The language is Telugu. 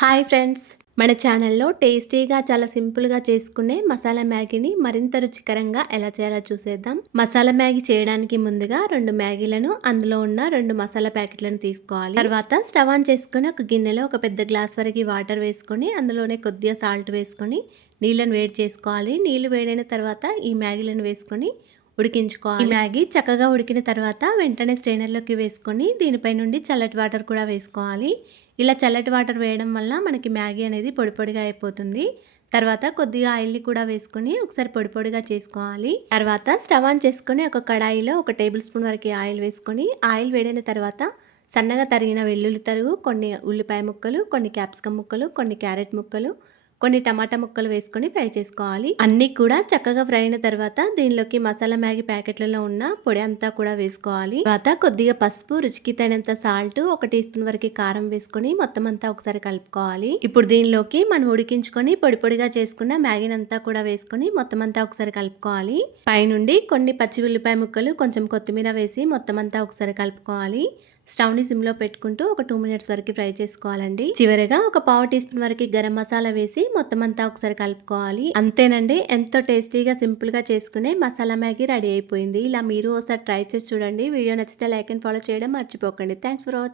హాయ్ ఫ్రెండ్స్, మన ఛానల్లో టేస్టీగా చాలా సింపుల్గా చేసుకునే మసాలా మ్యాగీని మరింత రుచికరంగా ఎలా చేయాలో చూసేద్దాం. మసాలా మ్యాగీ చేయడానికి ముందుగా 2 మ్యాగీలను, అందులో ఉన్న 2 మసాలా ప్యాకెట్లను తీసుకోవాలి. తర్వాత స్టవ్ ఆన్ చేసుకుని ఒక గిన్నెలో ఒక పెద్ద గ్లాస్ వరకు వాటర్ వేసుకొని అందులోనే కొద్దిగా సాల్ట్ వేసుకొని నీళ్ళను వేడి చేసుకోవాలి. నీళ్లు వేడైన తర్వాత ఈ మ్యాగీలను వేసుకొని ఉడికించుకోవాలి. ఈ మ్యాగీ చక్కగా ఉడికిన తర్వాత వెంటనే స్ట్రైనర్లోకి వేసుకొని దీనిపై నుండి చల్లటి వాటర్ కూడా వేసుకోవాలి. ఇలా చల్లటి వాటర్ వేయడం వల్ల మనకి మ్యాగీ అనేది పొడి పొడిగా అయిపోతుంది. తర్వాత కొద్దిగా ఆయిల్ని కూడా వేసుకొని ఒకసారి పొడి పొడిగా చేసుకోవాలి. తర్వాత స్టవ్ ఆన్ చేసుకొని ఒక కడాయిలో 1 టేబుల్ స్పూన్ వరకు ఆయిల్ వేసుకొని ఆయిల్ వేడైన తర్వాత సన్నగా తరిగిన వెల్లుల్లి తరుగు, కొన్ని ఉల్లిపాయ ముక్కలు, కొన్ని క్యాప్సికమ్ ముక్కలు, కొన్ని క్యారెట్ ముక్కలు, కొన్ని టమాటా ముక్కలు వేసుకొని ఫ్రై చేసుకోవాలి. అన్నీ కూడా చక్కగా ఫ్రై అయిన తర్వాత దీనిలోకి మసాలా మ్యాగీ ప్యాకెట్లలో ఉన్న పొడి అంతా కూడా వేసుకోవాలి. తర్వాత కొద్దిగా పసుపు, రుచికి తగినంత సాల్ట్, 1 టీ స్పూన్ వరకు కారం వేసుకొని మొత్తం అంతా ఒకసారి కలుపుకోవాలి. ఇప్పుడు దీనిలోకి మనం ఉడికించుకొని పొడి పొడిగా చేసుకున్న మ్యాగీని అంతా కూడా వేసుకొని మొత్తం అంతా ఒకసారి కలుపుకోవాలి. పైనుండి కొన్ని పచ్చి ఉల్లిపాయ ముక్కలు, కొంచెం కొత్తిమీర వేసి మొత్తం అంతా ఒకసారి కలుపుకోవాలి. స్టవ్ని సిమ్లో పెట్టుకుంటూ ఒక 2 మినిట్స్ వరకు ఫ్రై చేసుకోవాలండి. చివరిగా ఒక పావు టీ స్పూన్ వరకు గరం మసాలా వేసి మొత్తం అంతా ఒకసారి కలుపుకోవాలి. అంతేనండి, ఎంతో టేస్టీగా సింపుల్గా చేసుకునే మసాలా మ్యాగీ రెడీ అయిపోయింది. ఇలా మీరు ఒకసారి ట్రై చేసి చూడండి. వీడియో నచ్చితే లైక్ అండ్ ఫాలో చేయడం మర్చిపోకండి. Thanks for watching.